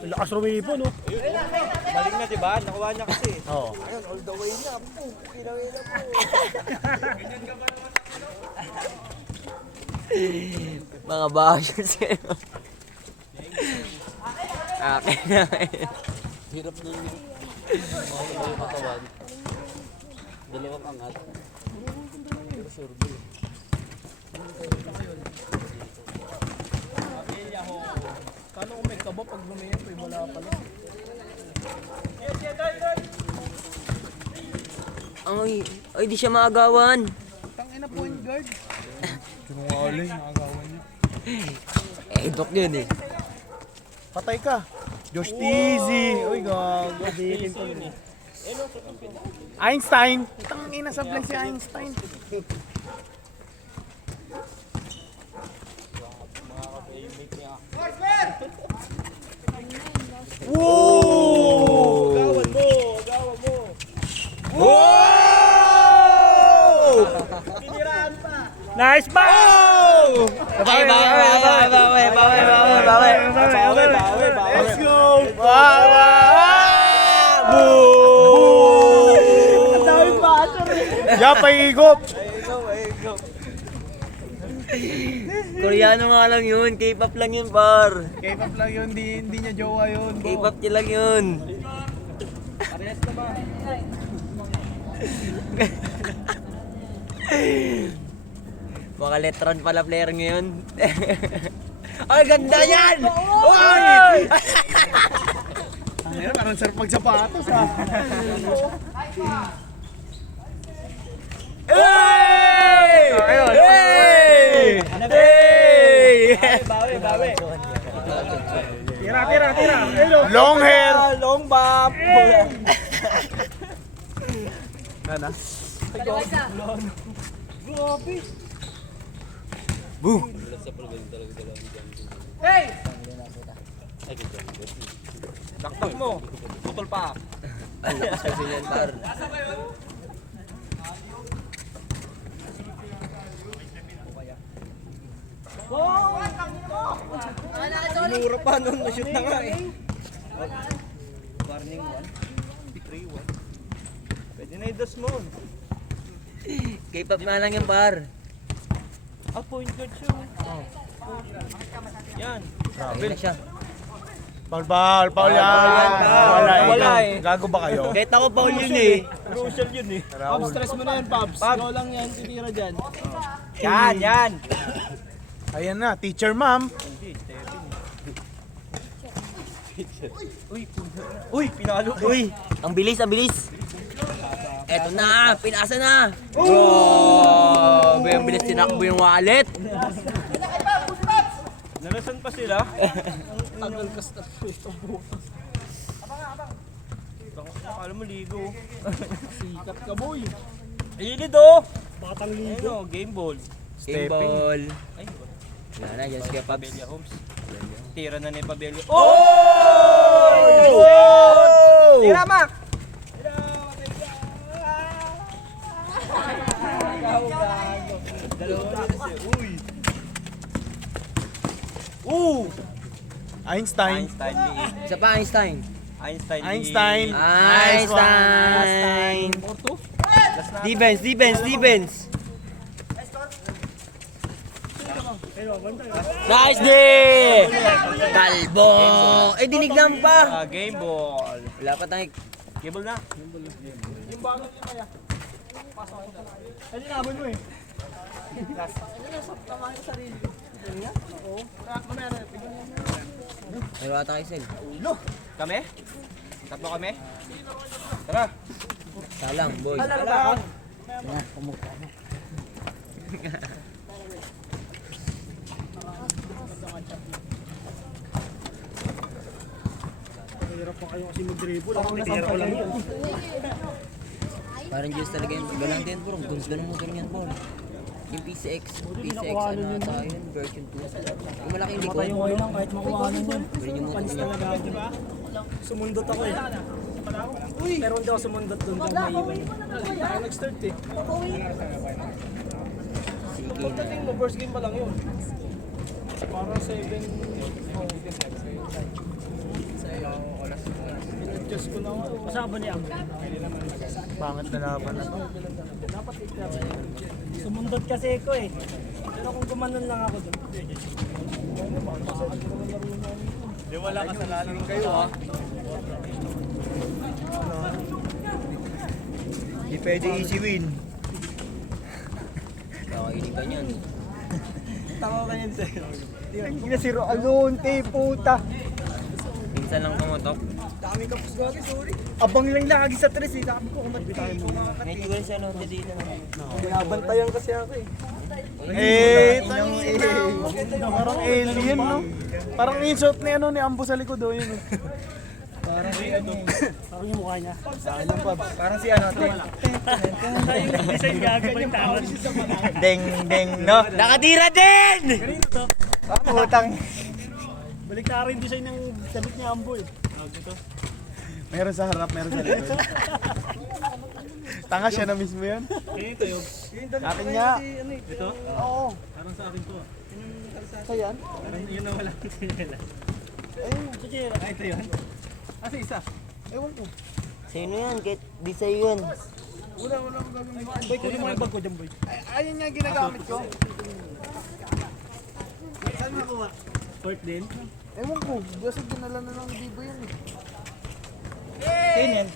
Lakas rumipo, no? Maling na, diba? Nakuha niya kasi. Oo. Ayun, all the way na. Pinawin na po. Mga bashers kayo. Akin na. Hirap nun yun. Mga yung katawan. Dalawang angat. Pero sure ba yun? Paano kung may kabo pag lumiyan? Wala pala. Ay, di siya maagawan. Tangina point guard. Sinungaling, nakagawan niya. Dok yun eh. Patay ka. Josh Tizzy. Uy, gago. Bilin ko yun. Einstein. Tangina sablay si Einstein. Woo! Gawan mo! Gawan mo! Woo! Tiniraan pa! Nice bow! Ay, bawi. Let's go! Boom! Ang dami pa ito rin. Yapay igop. Koreano nga lang yun. K-pop lang yun, par. K-pop lang yun, hindi niya jowa yun. K-pop niya lang yun. Parehas na ba? Mga letron pala player ngayon. Ay, ganda yan! Uy! Ang hirap, parang sarap magsapatos ha. Hey! Ayun. Hey! Hey! Bawi. Tira. Long hair. Long bop! Nana. Grabe! Boom! Daktak mo! Putol pa! Ang lakas kasi yan, par. Inura pa nun, na-shoot na nga eh. Warning 1, 3-1. Pwede na i-dos mo. K-pop nga lang yan, par. Point guard siya. Yan. Grabe na siya. Paul yan. Wala eh. Gago ba kayo? Kahit ako paul yun eh. Crucial yun eh. Pabs, stress mo na yan, Pabs. Go lang yan, titira dyan. Yan. Ayan na, teacher ma'am. Uy, pinalo ko. Uy, ang bilis. Eto na, pinasa na. Grabe, ang bilis tinakbo yung wallet. Nalasan pa sila. Tagal ka sa ito bukas. Alam mo, ligo. Sikat ka, boy. Ilid oh! Batang Ayun oh, game ball. Game ball. Ay, Wala na, yan sige, Pabs. Pabella Homes. Tira na ni Pabella. Oh! Tira, Mac! Einstein. Isa pa, Einstein. Einstein. Nice one. Einstein. Stevens. Nice day! Kalbo! Eh, dinignan pa. Game ball. Wala pa tayo. Game ball na. Yung bago niya kaya. Ay, nabon mo eh. Pero ata kayo, Sel. Kami? Tatlo kami? Tara. Salang, boys. Tara. Hirap pa kayo kasi mag-dribble. Ako natira ko lang yun. Parang Diyos talaga yun. Galang din, bro. Gusto ng motor niyan, bro. Yung PCX ano ata yun, version 2. Yung malaki hindi ko. Matayo ngayon lang kahit makuha nun yun. Pwede yung motor niya. Talaga, di ba? Sumundot ako eh. Pero hindi ako sumundot doon kung may iwan. Ako nag-start eh. Sige na. Pagdating mo, first game pa lang yun. Para 7. Diyos ko na ako. Kasama ni Amber. Pangit na laban na to. Dapat ikaw. Sumundot kasi ako eh. Pero kung gumanon lang ako doon. Di wala kasalanan kayo ha. Di pwede easy win. Kakainin ka niyan. Tama ka yan sa'yo. Hindi na si Alonte, puta. Minsan lang tumutok. Dami ka pus gagi, sorry. Abang lang lagi sa tres eh. Sabi ko kumatay ko Medyo wala siya no, dito. Binabantayan kasi ako eh. Parang alien, no? Parang insult ni ano ni Ambo sa likod, oh, yun. Parang si ano. Parang yung mukha niya. Parang si ano, Yung design gagawin tawag. Deng, deng, no? Nakatira din! Ganito to. Putang. Balik na rin design ng damit ni Ambo eh. Meron sa harap, meron sa likod. Tanga siya na mismo yun. Ganito yun. Akin nga. Ito? Oo. Parang sa akin to. Sa yan? Parang yun na wala sa nila. Sige. Ay, ito yun. Asa isa? Ewan ko. Sino yan? Kahit di sa'yo yan. Wala akong gagawin. Boy, kunin mo yung bag ko dyan, boy. Ayun nga ginagamit ko. Saan nakuha? Sport din? Ewan ko. Kasi dinala na ng Bibo yan eh.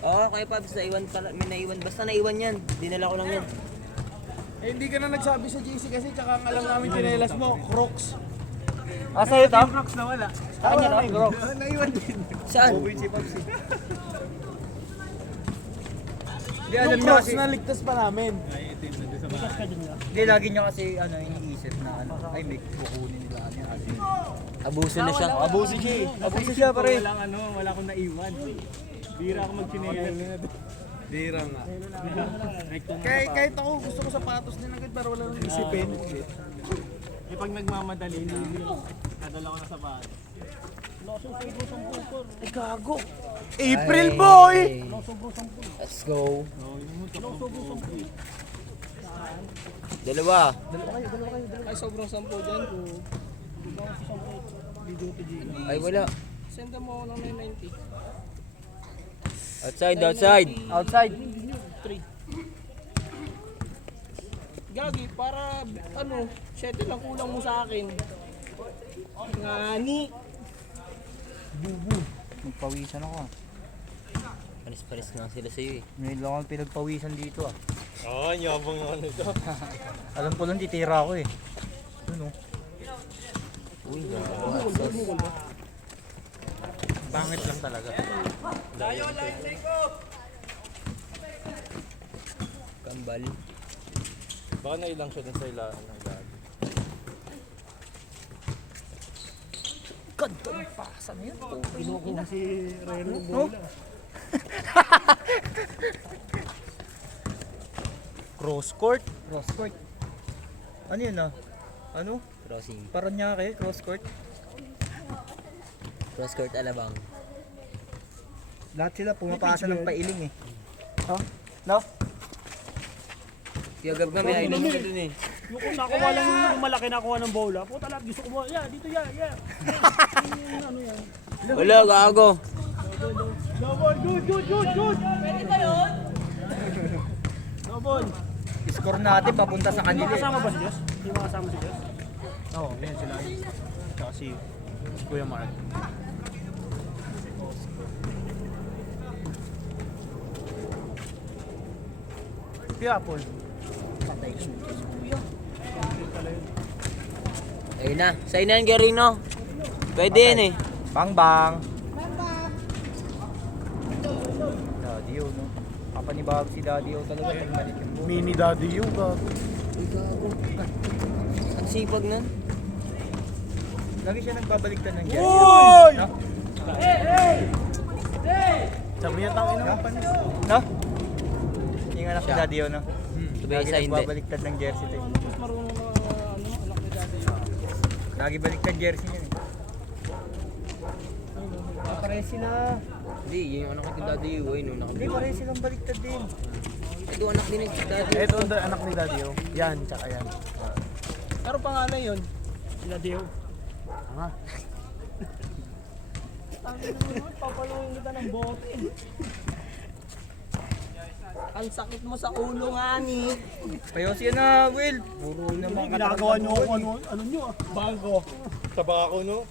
Oo, kaya Pabs, naiwan pala. May naiwan. Basta naiwan yan. Dinala ko lang yan. Eh, hindi ka na nagsabi sa JC kasi tsaka ang alam namin tinelas mo, Crocs. Sa'yo to? Crocs na wala. Kanya na, Crocs. Naiwan din. Saan? Si Pabs eh. Hindi, alam niya kasi. na ligtas pa namin. Bukas ka dyan nila. Hindi, lagi niya kasi ano, iniisip na ano, ay may kukunin nila ano yan. Abuso na siya. Abuso siya eh. Abuso siya pare. Wala akong naiwan. Bira ako magchinelas. Bira nga. Kahit ako gusto ko sapatos din agad pero wala nang isipin. Eh pag nagmamadali, kadala ko na sapatos. Ay gago. April boy! Let's go. Dalawa. Ay, sobrang sampo dyan ko. Ay, wala. Senda mo ako ng 990. Outside, outside. Outside. 3. Gagi, para ano, 7 lang kulang mo sa akin. Ngani. Nagpawisan ako ah. Paris-paris nga sila sa'yo eh. Ngayon lang akong pinagpawisan dito ah. Oo, yabang naman ito. Alam ko lang titira ako eh. Ano? Uy, Pangit lang talaga. kambal. Baka nailang siya dun sa ilaan ng gabi. Kinukuha si Reno ng bola. Cross court? Cross court. Ano yun ah? Ano? Crossing. Paranaque, cross court. Cross court alabang. Lahat sila pumapasa ng pailing eh. Oh? No? Tiyagab nga may island ka dun eh. Yung kung nakuha lang yung malaki nakuha ng bola, puta lahat gusto ko mo. Yeah, dito yeah. Ano yan? Wala, gago. Double, good. Pwede ba yun? Double. Score natin papunta sa Hindi kanila mo eh. kasama ba si Diyos? Hindi mo kasama si Diyos? Oo, yan sila. Tsaka si Kuya Mark. Kuya Paul. Ayun na. Sa'yo na yan, Garino. Pwede yan eh. Bang bang. Daddy O, no? Kapanibawag si Daddy O talaga. Pagmalit yung buhay. Mini Daddy O, gago. Uy, gago. Ang sipag nun. Lagi siya nagbabaliktad ng Jerry. Uy! No? Sabi niya tangin naman panis. No? Yung anak ni Siya. Daddy O, no? Sabi Lagi isa hindi. nagbabaliktad ng jersey to. Mas marunong na anak ni Daddy. Lagi baliktad jersey niya eh. Pare sila. Hindi, yung anak ni Daddy Uy, no, Hindi, nakabili. pare silang baliktad din. Ito anak din ni Daddy. Ito ang anak ni Daddy O. Yan, tsaka yan. Pero pangalan yun? Sila Dio. Nga. Papalawin kita ng bote. Ang sakit mo sa ulo nga ni. Payos yan na, Will. Puro naman. Ginagawa nyo ako ano nyo ah. Bago. Tabako, no?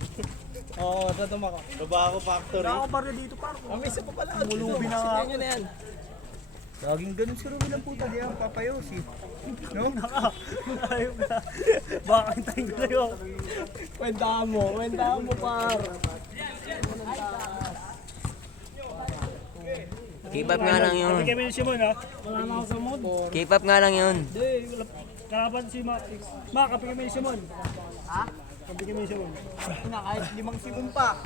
Oo, sa tumaka. Tabako factory. Wala ako pa rin dito pa. Kami isa pa pala. Mulubi na nga. Sinenyo na yan. Laging ganun si Ruby ng puta, di ang papayosi. No? Ayun na. Baka hintayin ko sa'yo. Kwentahan mo par. Keep up nga lang yun. Kami ni Simon ha. Wala na ako sa mood. Keep up nga lang yun. Hindi, kalaban si Mac. Mac, kapi kami ni Simon. Ha? Kapi kami ni Simon. Na kahit 5 simon pa.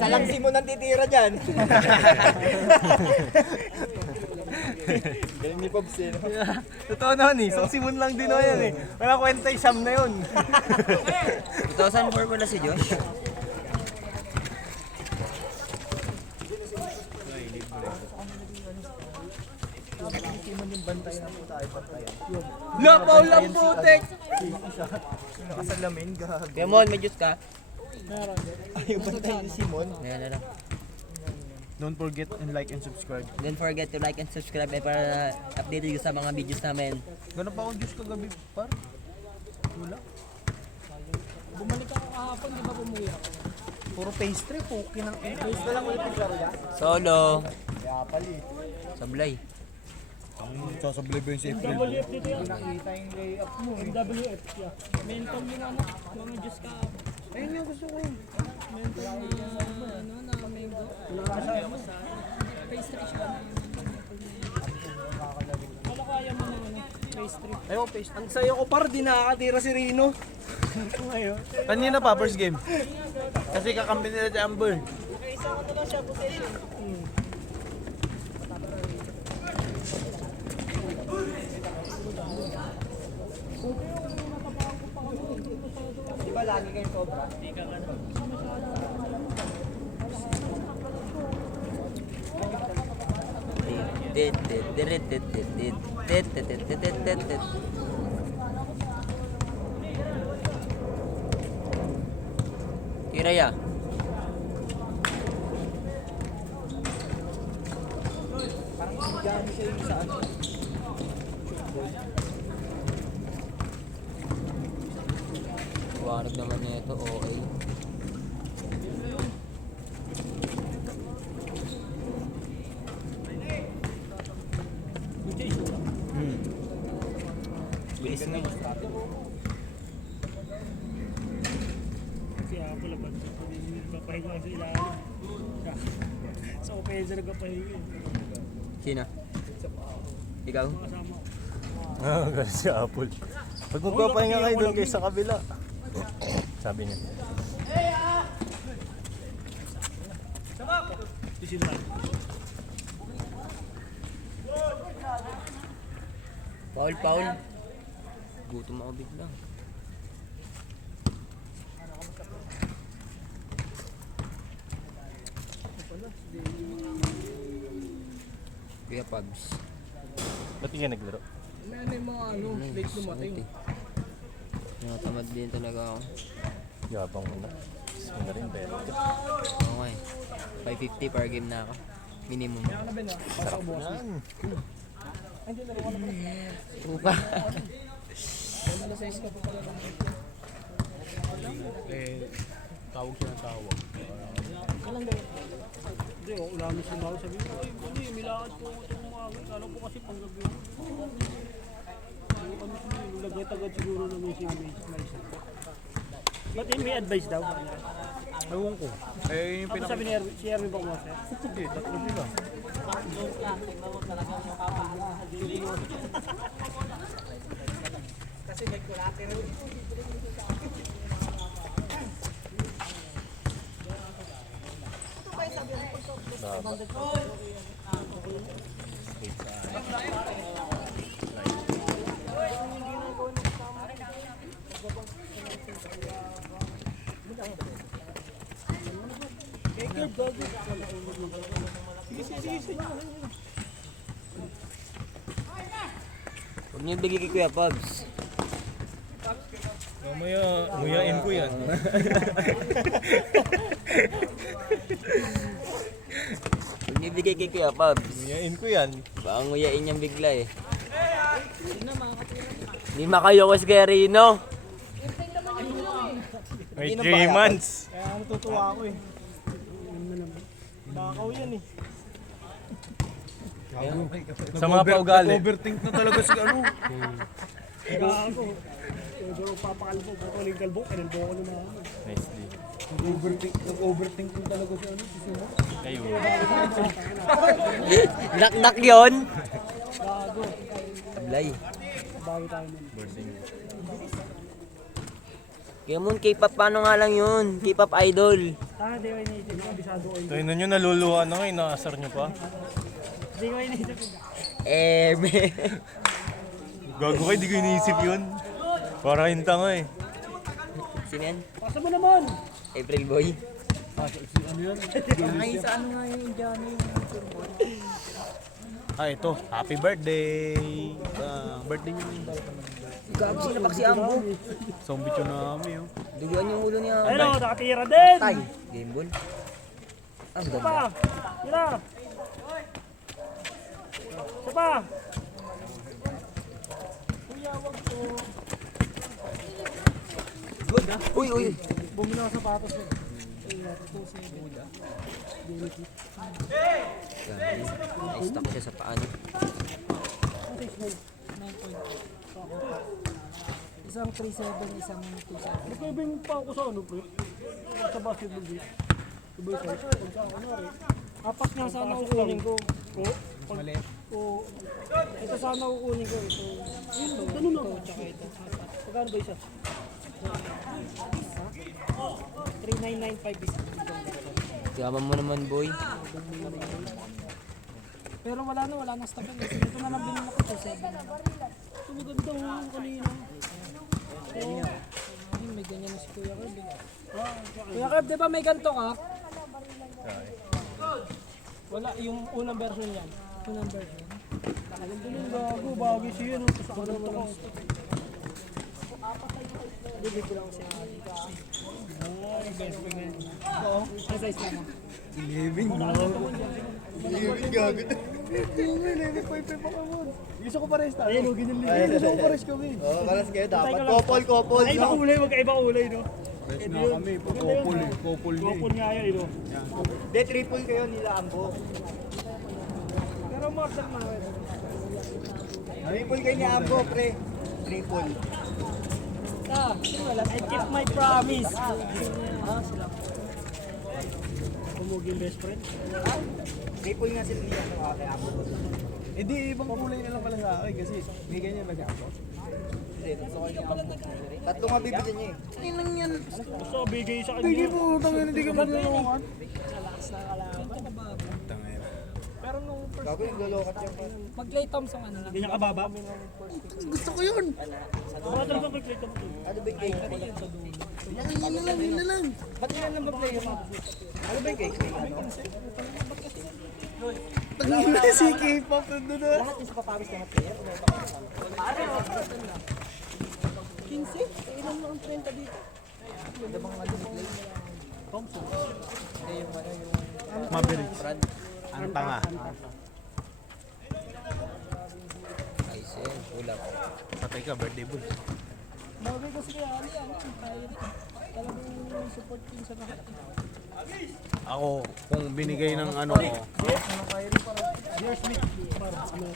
Salang simon ang titira dyan. Galing ni Pops eh. Totoo naman eh, isang simon lang din yan eh. Wala kwenta isam na yun. 2004 pala si Josh. Lapaw lang putek! Nakasalamin, gag. Demon, may juice ka? Ayaw bantay ni Simon. Ayan na lang. Don't forget and like and subscribe. Don't forget to like and subscribe para updated ka sa mga videos namin. Ganun pa akong juice kagabi, par? Wala. Bumalik ako kahapon, di ba bumuwi ako? Puro pastry, poke ng Gusto lang ulit naglaro yan. Solo. Kaya pali. Sablay. Sasablay ba yun si April? WF dito yan. Nakita yung layup mo eh. WF siya. Mental yung ano, mga Diyos ka. Ayun nga gusto ko. Mental na ano, na mango. Wala pastry siya. Wala kaya mo na ano, pastry. Ayaw, paste. Ang sayo ko par, di nakakatira si Rino. Ngayon. Kanina pa, first game. Kasi kakampi nila si Amber. Isa ko na lang siya possession. Di ba lagi kayong sobra? Kiraya. Parang gano'n siya yung sa ano. Warag naman nito, okay. Bilis nga. Si Apple lang ba? Papahinga sa ilalim. Sa opensa nagpapahinga. Sino? Ikaw? Kasama ko. Ah, ganun si Apple. Pag magpapahinga kayo doon kayo sa kabila. Sabi niya. Ito sila. Paul. Gutom ako biglang. Kuya Pabs. Ba't hindi ka naglaro? May mga ano, late lumating. Natamad din talaga ako. Yabang mo na. Gusto na rin, pero. Okay. 550 per game na ako. Minimum. Sarap yan. Upa. Tawag siya ng tawag. Hindi, wala mo siya bago sabihin ko, ay, buli, milakad po ako itong umaga. Kala ko kasi panggabi. Ano siguro, lagay-tagad siguro naman si Maisa. Ba't may advice daw? Ewan ko. Eh, yung Ano sabi ni Erwin? Si Erwin ba kumasa? Hindi, tatlo sila. Kasi may collateral. Huwag niyo bigay kay Kuya Pabs. Mamaya, nguyain ko yan. Pag ibigay kay Kuya Pabs, Yain ko yan. baka nguyain niyang bigla eh. Hindi makayokos kay Rino. May 3 months. Kaya natutuwa ako eh. Bakaw yan eh. Sa mga paugali. Overthink na talaga si ano. Kaya ako. Pero papakalbo ko ko ng kalbo. Kinalbo ko na ako. Nicely. Nag-overthink na talaga si ano. Si Simo. Ayun. Nak-nak yun. Ablay. Bago tayo nun. Kaya mo, K-pop paano nga lang yun? K-pop idol. Di ko iniisip. Abisado ko yun. Tayo na nyo, naluluha na nga, inaasar nyo pa. Di ko iniisip. Me. Gago kayo, di ko iniisip yun. Para yung tanga eh. Sino yan? Pasa mo naman! April Boy. Ay, sa ano nga yung Johnny? Ah, ito. Happy birthday! Birthday nyo na Gago sila pa si Ambo. Zombie tsunami oh. Duguan yung ulo niya. Ayun o, nakatira din! Tay. Game ball. Ang Isa ganda. pa! Tira! Isa pa! Uy, uy. Bumili ako sapatos eh. Na-stuck siya sa paan. Isang 3-7, isang 2-7. Nagkaibing pa ako sa ano pre? Sa basketball game. Iba yung size. Pag sa ano rin. Apat nga sana kukunin ko. Mali. Ito sana kukunin ko. Ito. Ito. Ganun ako. Tsaka ito. Apat. Pagkano ba isa? 3,995 isa. Yaman mo naman, boy. Pero wala na stock yan. Kasi ito na lang binila ko 2-7. Ito maganda ko kanina. Ay, may ganyan na si Kuya Kerb. Kuya Kerb, di ba may ganito ka? Wala, yung unang version yan. Unang version. Nakaganda yung gago, bagay siya yun. Tapos ako naman lang. Bibig ko lang siya. Ay, best ko ngayon. Oo. Ang size na mo. 11. Gago. Gusto ko pares tayo. Ayun, ginilin. Gusto ko pares kami. Oo, kalas kayo dapat. Couple. Ay, ibang kulay, magkaibang kulay, no? Fresh na kami. Couple eh. Couple niya Kupon nga yun, no? Hindi, triple kayo nila Ambo. Pero mark na rin. Triple kayo ni Ambo, pre. Triple. I keep my promise. Sila. Kumuging best friend. Triple nga sila niya sa kay Ambo. Eh di, ibang kulay na lang pala sa akin kasi may ganyan na ako. Tatlo nga bibigyan niya eh. Gusto ko bigay sa kanya. Hindi po, tangin, hindi ka maglalungan. Pero nung first Gago yung lolokat yan pa. mag-play Thompson ano lang. Hindi niya kababa. Gusto ko yun. Wala talaga mag-play Thompson. Ano ba yung cake? Yun na lang. Ba't yan lang ba-play yung ano ba yung cake? Ano? Tangin na si K-pop nandun na. Lahat yung sa papawis na player. 15? Ilan na ang 30 dito? Ganda bang ano play? Thompson. Hindi yung ano yung... Mavericks. Ang tanga. Ayos yan. Ulap. Patay ka, birthday boy. Bagay ko si Ali, kaya talagang support team sa lahat. Ako, kung binigay ng ano ko, Dear Smith, para ano.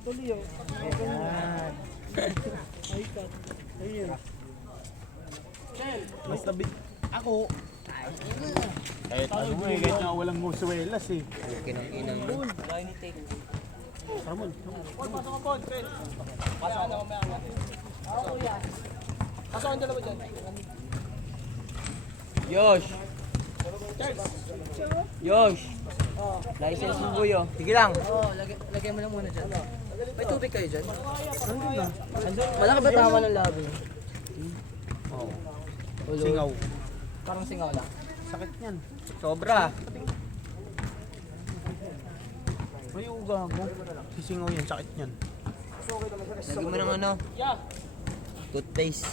Tuloy yun. Ay, cut. Ayun. basta ako, kahit ano mo eh, kahit nga walang musuelas eh. Kinang-kinang mo. Ramon. Pasok ka po, Phil. Pasok ka na mamaya. Pasok ang dalawa dyan. Yosh! Yosh! License mo, boy, oh. Sige lang. Lagay mo lang muna dyan. May tubig kayo dyan? Malaki ba tama ng labi? Oo. Singaw. Parang singaw lang. Sakit yan. Sobra. May uga mo. Sisingaw yan, sakit yan. Lagi mo ng ano? Toothpaste.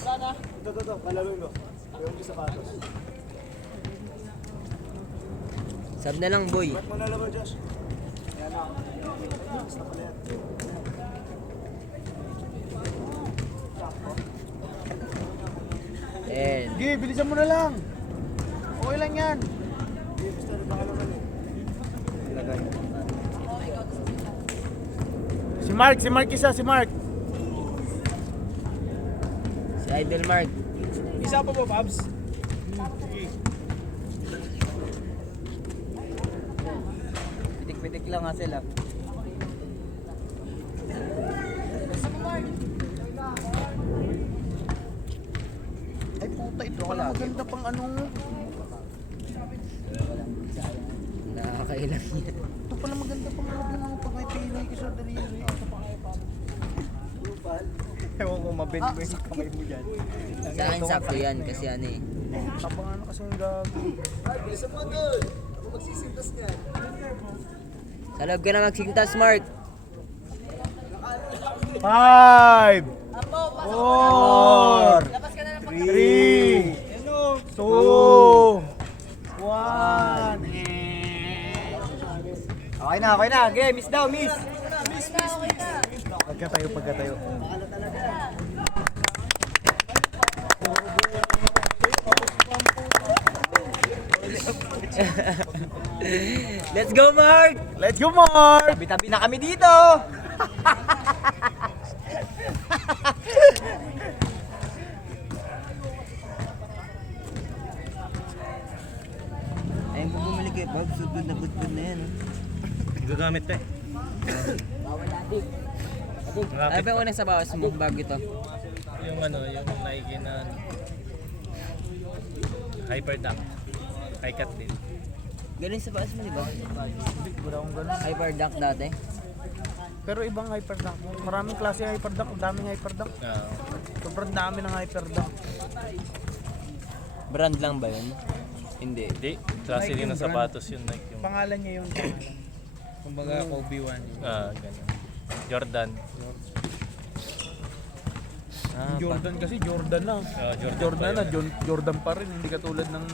Sab na lang, boy. And Sige, bilisan mo na lang. Okay lang yan. Si Mark isa, si Mark. si Idol Mark. Isa pa ba, Babs? Pitik-pitik lang nga sila. Ay puta, ito pala maganda pang ano. Nakakailang yan. Ito pala maganda pang ano pag may pilay ka sa daliri. Ewan ko, mabend mo yung kamay mo dyan. Sa akin sakto yan kasi ano eh. Tapang ano kasi yung gago. Sa loob ka na magsintas, Mark. 5 4 3 2 1. Okay na, okay na. Okay, miss daw, miss. Pagkatayo. Let's go, Mark! Let's go, Mark! Tabi-tabi na kami dito. Ayun mo bumili kay Bob, sudod na budbud na yan. Gagamit pa eh. Ano ba yung unang sa bawas mo bago ito? Yung ano, yung Nike na Hyper Dunk. High cut din. Galing sa bawas mo, di ba? Wala akong ganun. Hyper dunk dati. Pero ibang hyperdunk. Maraming klase hyperdunk. Ang daming hyperdunk. Sobrang dami ng hyperdunk. Brand lang ba yun? Hindi. Hindi, klase din ng sapatos yun. Nike yung Pangalan niya yun. Kumbaga Kobe 1 yun. ganun. Jordan. Jordan kasi Jordan na. Jordan na, Jordan pa rin. Hindi katulad ng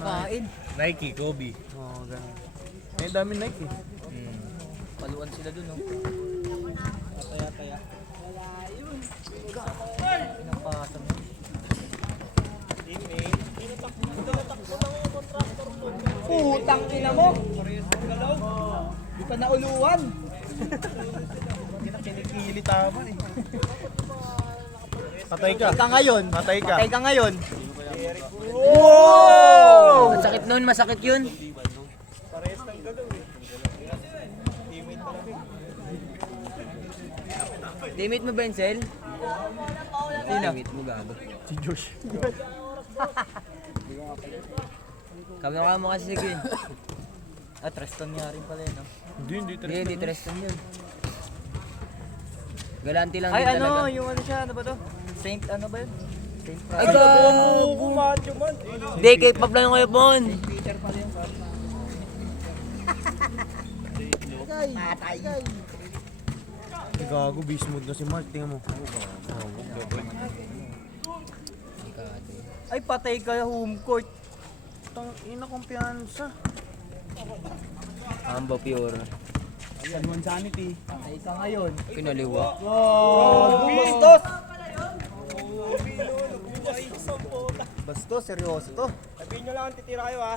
Nike, Kobe. Oo, ganun. Eh, dami Nike. Paluan sila dun, no? Taya-taya. Pinapasan mo. Putang ina mo! Di pa nauluan! Kinikili tama eh. Patay ka. Patay ka ngayon! Patay ka. Patay ka ngayon! Masakit nun, masakit yun. Teammate mo, Benzel? Teammate mo, gago. Si Josh. Kamukha mo kasi sige. Ah, Treston nga rin pala yun, no? Hindi Treston yun. Galante lang Ay, din ano, talaga. yung ano siya, ano ba to? Saint, ano ba yun? Saint Ay, Francis. gago! Macho man! Hindi, K-pop lang yung ngayon, Bon. Peter pala yung Patay! Gago, beast mode na si Mark. Tingnan mo. Ay, patay ka home court! Tang ina kumpiyansa. Ambo pure. San Juan Sanity. Patay ka ngayon! Kinaliwa. Bastos! Bastos, seryoso to. Sabihin nyo lang ang titira kayo, ha?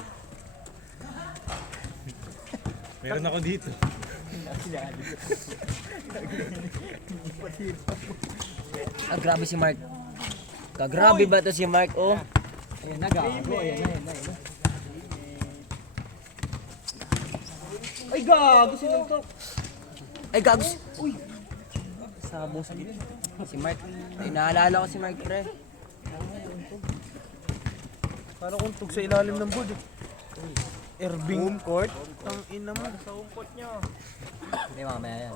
Meron ako dito. Ah, grabe si Mark. Kagrabe ba to si Mark, oh? Ayan na, gago. Ayan na. Ay, gago, sinuntok. Ay, gago. Uy! Sabo sa gitna. Si Mark. Ay, naalala ko si Mark, pre. Para kung tug sa ilalim ng board eh. Irving. Home court? Tang ina mo. Sa home court niya. Hindi, mamaya yan.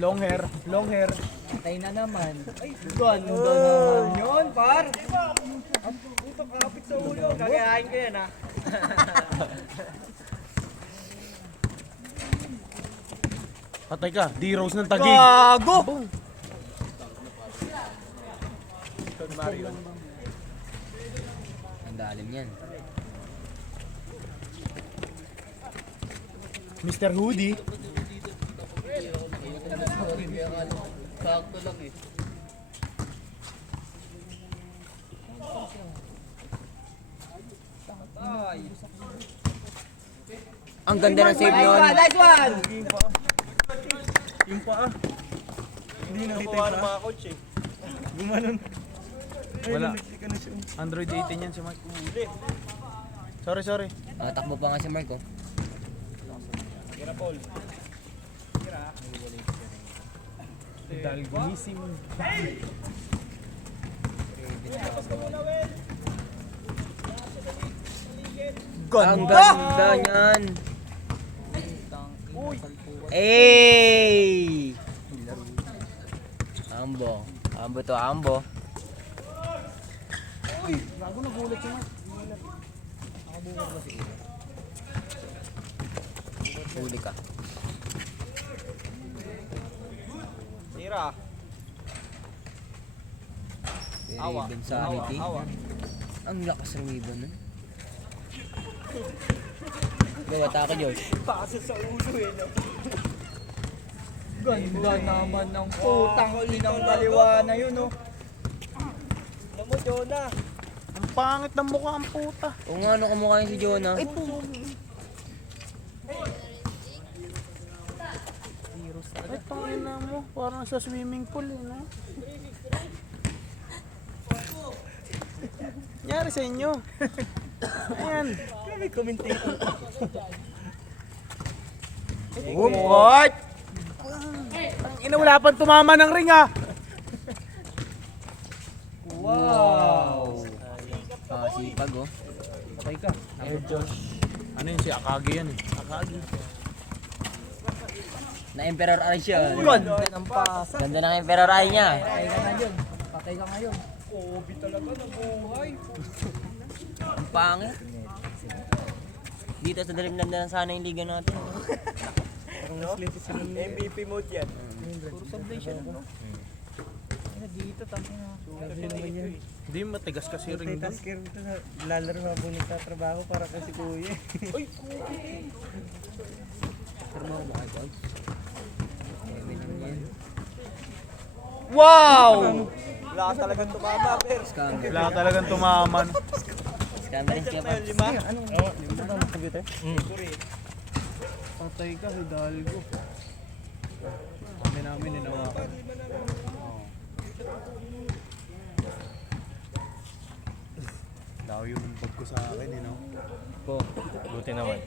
Long hair. Long hair. Patay na naman. Ay, ganda naman yun, par. Ang puto, kapit sa ulo. Gagayahin ko yan, ha? Patay ka. D-Rose ng Taguig. Gago! Ang dalim yan. Mr. Hoodie. Sakto lang eh. Ang ganda ng save nun. Nice one! Yung paa. Hindi na dito yung paa. Coach eh. Gumanon. Wala. Android 18 yan si Mark. Sorry. Takbo pa nga si Mark, oh. Dalgonissim. Ang ganda niyan. Hey! Ambo. Ambo to, ambo. Bago nagulat si Mark. Huli ka. Tira. Raven sanity. Ang lakas ng Raven, no? Go, atake, Josh. Pasa sa ulo eh. No? Ganda naman ng putang inang kaliwa na yun, no? Alam mo, Jonah. Ang pangit ng mukha ang puta. O nga, ano kamukha yun si Jonah? Ay, tangina mo. Parang sa swimming pool eh, no? Nangyari sa inyo. Ayan. May commentator. What? Ina, wala pang tumama ng ring ah. Wow! Sipag, oh. Patay ka. Ano yun si Akagi yan eh. Akagi. Na Emperor Eye siya. Ganda ng pasa. Ganda ng Emperor Eye niya. Patay ka ngayon. Patay ka ngayon. Kobe talaga nabuhay. Ang pangit. Dito sa dalimdam na sana yung liga natin. No? MVP mode yan. Puro sublation, no? Dito, tangin na. Hindi, matigas kasi ring doon. Lalaro habang nagtatrabaho para kasi kuya. Uy! Wow! Wala ka talagang tumama, Per. Scammer. Wala talagang tumaman. Scammer siya pa. Lima? Patay ka, Hidalgo. Kami namin ninawakan. Daw yung bag ko sa akin, you know? Po, buti naman.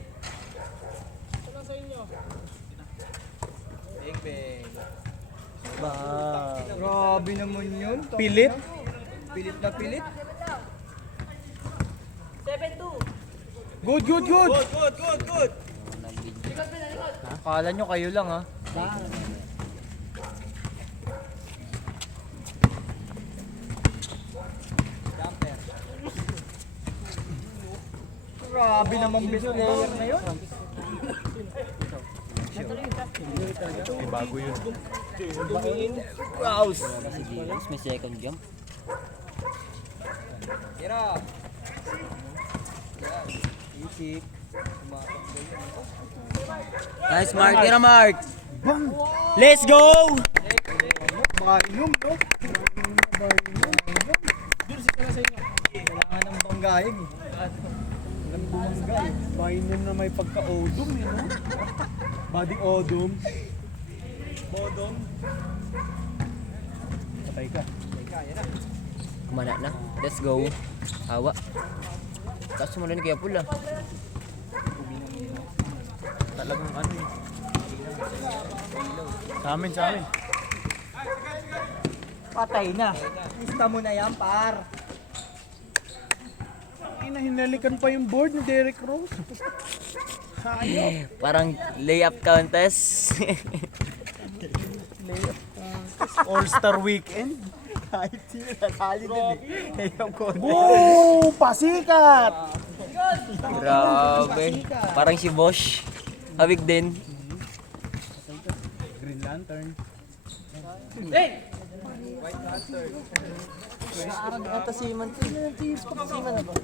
Bang, bang. Grabe naman yun. Pilit? Pilit na pilit. Good, good, good! Good. Akala nyo kayo lang, ha? Grabe naman best player na yun. Eh, bago yun. Rouse! Si Giles, may second jump. Tira. Isip. Nice, Mark. Tira, Mark. Let's go! Mainom, no? Kailangan ng banggayag eh. Mainom na may pagka-odom, you know? Body odom. Bodong. Patay ka. Kumana na. Let's go. Hawa. Tapos sumula ni Kuya Pula. Talagang ano eh. Sa amin. Patay na. Lista mo na yan, par. Hinalikan pa yung board ni Derek Rose. Parang layup contest. All-Star Weekend. Kahit sino nasali din eh. Ayaw ko. Boo! Pasikat! Grabe. Parang si Bosch. Hawig din. Green Lantern. Naarag ata si Iman. Si Iman ba?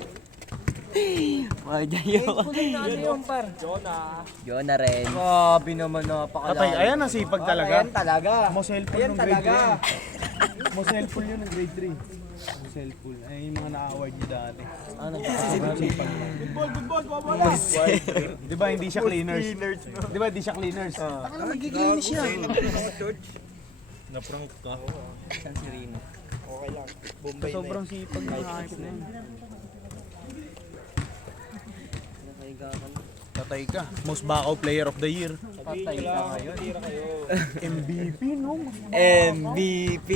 Kulay na ano yun, par? Jonah rin. Grabe naman, napakalayo. Patay, ayan ang sipag talaga. Ayan talaga. Moselful Ayan ng grade talaga. 3. Moselful yun ng grade 3. Moselful. Ay, yung mga na-award niya dati. Ano? Sipag. Di ba hindi siya cleaners? Di ba hindi siya cleaners? Nagkikinis siya. Na-prank ka. San si Rino? Sobrang sipag na hype na yun. Tatay ka. Most backup player of the year. Patay ka ngayon. MVP, no? MVP.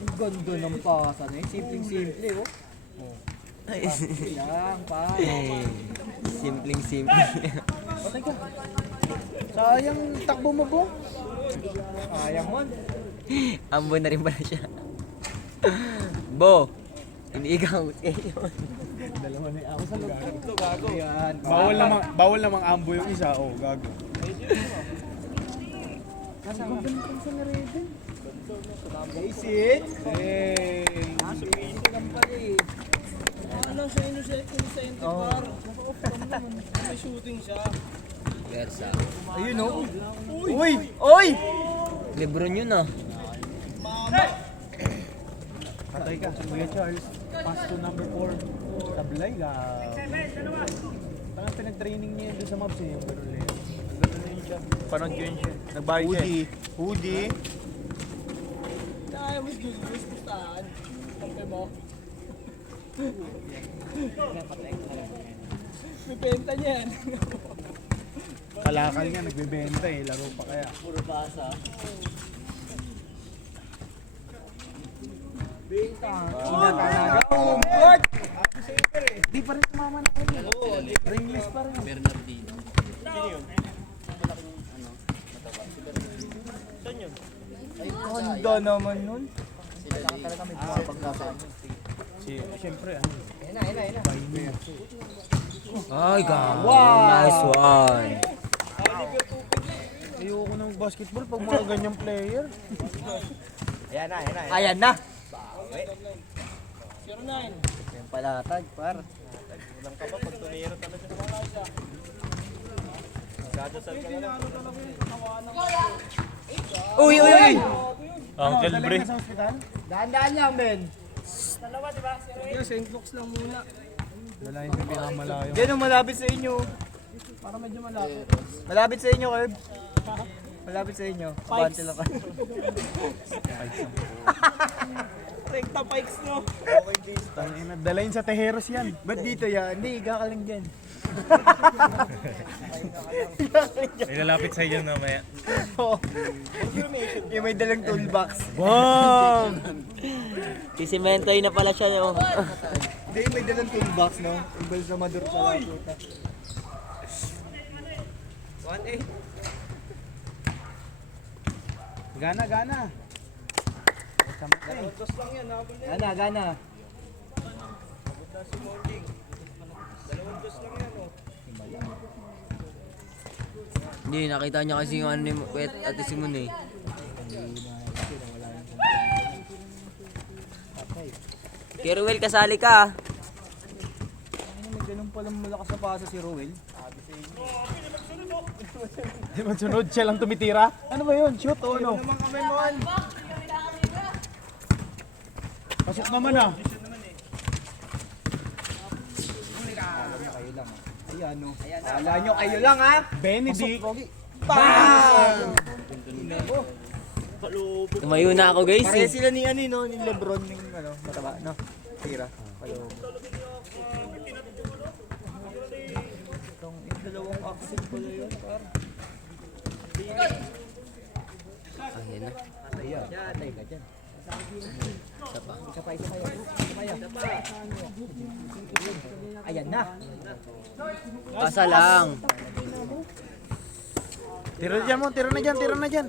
Ang ganda ng pasa na yun. Simpleng-simple, oh. Lang, par. Simpleng-simple. Patay ka. Sayang takbo mo, Bong. Sayang mo. Ambo na rin pala siya. Bo, hindi ikaw. Dalawa na ako sa lugar. Ayan. Bawal namang ambo yung isa. Oh, gago. Basic. Hey! Lang pala eh. Versa. Ayun, oh. Uy! Uy! Lebron yun ah. Patay ka. Kuya Charles. Pass to number 4. Tablay ka. Tangang pinag-training niya yun doon sa Mavs eh. Yung gano'n lang. Gano'n lang siya. Panood ko yun siya. Nagbayad siya eh. Hoodie. Kalakal niya, nagbebenta eh. Laro pa kaya. Talaga. Oh, God! Di pa rin sumama na kayo. Ringless pa rin. Bernardino. Ganda naman nun. Siyempre ano. Ay, nice one. Ayoko ng basketball pag mga ganyang player. Ayan na. Yung palatag, par. Uy, uy, uy! Uncle Bre. Sa ospital? Daan-daan lang, Ben. Wala yung pinakamalayo. Diyan, oh, malapit sa inyo. Para medyo malapit. Malapit sa inyo, Herb. Malapit sa inyo. Bante lang ka. Rekta pikes, no? Tangina, dalayin sa Tejeros yan. Ba't dito yan? Hindi, higa ka lang dyan. May lalapit sa inyo mamaya. Oo. Yung may dalang toolbox. Bang! Sisimentoy na pala siya, no? Hindi, may dalang toolbox, no? Yung balsamador sa puta. 1-8. Gana, gana. Gana, gana. Hindi, nakita niya kasi yung ano ni Ate Simon eh. Kiruel, kasali ka. May ganun palang malakas na pasa si Rowell. Di man sunod, siya lang tumitira. Ano ba yun? Shoot o ano? Naman kami mon. Pasok naman ah. Kayo lang. Ayan, no. Kala nyo kayo lang, ha? Benedict. Bang! Tumayo na ako, guys Kaya eh. sila ni ano, no? Ni Lebron, yung ano, mataba, no? Tira. Kayo. Itong dalawang accent pala yun, par. Ayan na. Ayan, patay ka dyan. Isa pa. Ayan na. Pasa lang. Tira na dyan mo, tira na dyan, tira na dyan.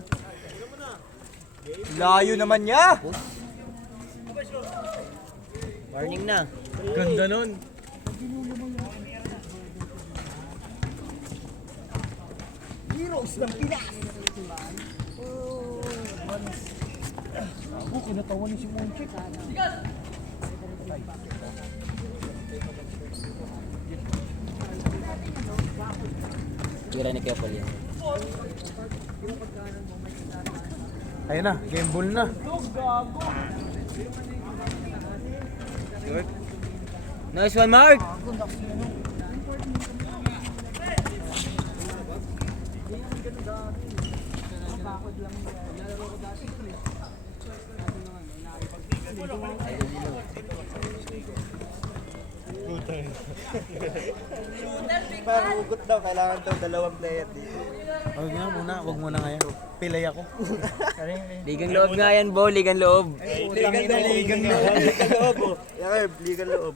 Layo naman niya. Warning na. Ganda nun. Heroes ng Pinas. Ako, kinatawa ni si Monchik. Tira ni Kuya Paul yan. Ayun na, game ball na. Nice one, Mark! Parang ugot daw, kailangan daw dalawang player dito. Wag muna ngayon. Pilay ako. Ligang loob nga yan, Bo. Ligang loob. Ligang loob. Yakib, ligang loob.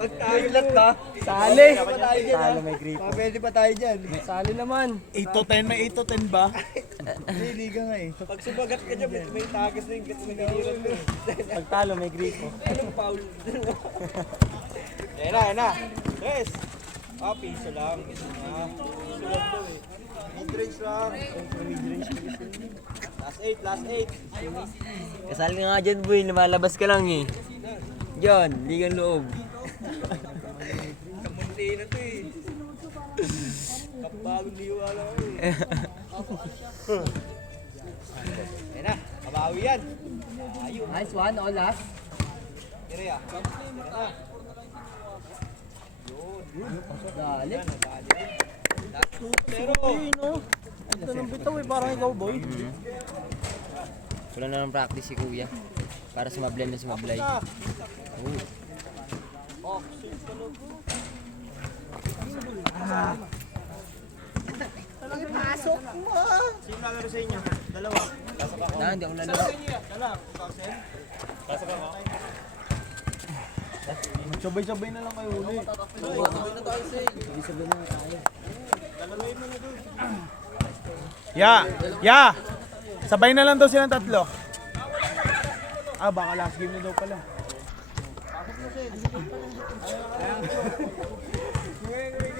Pagkailat ba? Sali! Sali may gripo. Pwede pa tayo dyan. Sali naman. 8 to 10, may 8 to 10 ba? Hindi, liga nga eh. Pag sumagat ka dyan, may tagas na yung kasi naghihiran mo. Pagtalo, may gripo. Anong foul? Yan na. Tres. Piso lang. Piso lang to eh. Mid-range lang. Mid-range kasi. Last 8. Kasali ka nga dyan, boy. Lumalabas ka lang eh. Diyan, ligang loob. Kamunti na to eh. Kapagod liwala ko eh. Yan na, kabawi yan. Ayun. Nice one, all last. Tira ya. Tira na. Dali. Pero, Ito nang bitaw eh, parang ikaw boy. Wala na ng practice si Kuya. Para sumablay na sumablay. sino lalaro sa inyo? Dalawa. Hindi ako lalaro. Sabay-sabay na lang kayo uli. Ya! Sabay na lang daw silang tatlo. Baka last game na daw pala.